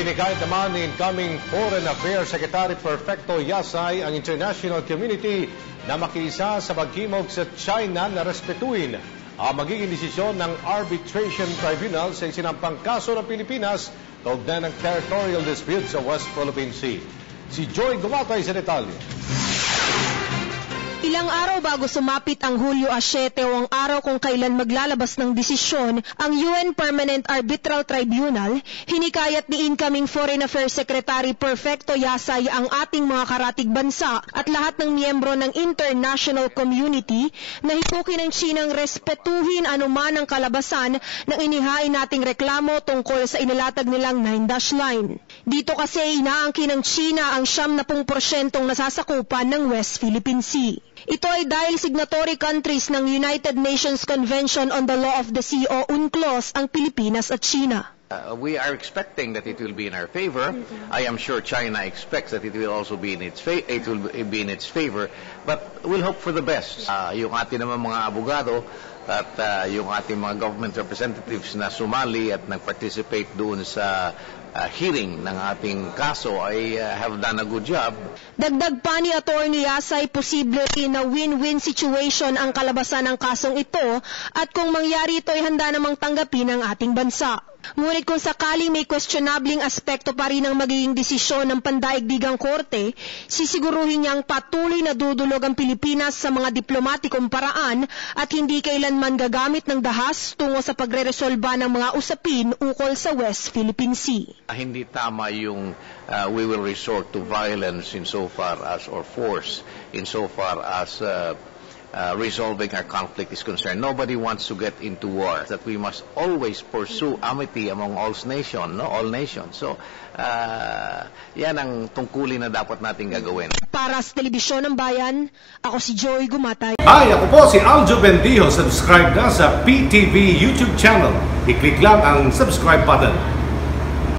Inikahit naman ni incoming Foreign Affairs Secretary Perfecto Yasay ang international community na makiisa sa pagkimog sa China na respetuin ang magiging desisyon ng Arbitration Tribunal sa isinampang kaso ng Pilipinas kaugnay ng territorial dispute sa West Philippine Sea. Si Joy Gumatay sa detalye. Ilang araw bago sumapit ang Hulyo 7 o ang araw kung kailan maglalabas ng desisyon ang UN Permanent Arbitral Tribunal, hinikayat ni incoming Foreign Affairs Secretary Perfecto Yasay ang ating mga karatig bansa at lahat ng miyembro ng international community na hipukin ng Chinang respetuhin anuman ang kalabasan ng inihain nating reklamo tungkol sa inilatag nilang 9-dash line. Dito kasi inaangkin ng China ang 70% nasasakupan ng West Philippine Sea. Ito ay dahil signatory countries ng United Nations Convention on the Law of the Sea o UNCLOS ang Pilipinas at China. We are expecting that it will be in our favor. I am sure China expects that it will also be in its favor. But we'll hope for the best. Yung ating naman mga abogado at yung ating mga government representatives na sumali at nag-participate doon sa hearing ng ating kaso ay have done a good job. Dagdag pa ni Attorney Yasay, posible rin na win-win situation ang kalabasan ng kasong ito at kung mangyari ito ay handa namang tanggapin ng ating bansa. Ngunit kung sakaling may questionabling aspekto pa rin ang magiging desisyon ng pandaigdigang korte, sisiguruhin niyang patuloy na dudulog ang Pilipinas sa mga diplomatikong paraan at hindi kailanman gagamit ng dahas tungo sa pagreresolba ng mga usapin ukol sa West Philippine Sea. Hindi tama yung we will resort to violence insofar as or force insofar as resolving our conflict is concerned. Nobody wants to get into war. That we must always pursue amity among all nations. So, yan ang tungkulin na dapat natin gagawin. Para sa Telebisyon ng Bayan, ako si Joy Gumatay. Hi, ako po si Aljo Bendijo. Subscribe na sa PTV YouTube channel. I-click lang ang subscribe button.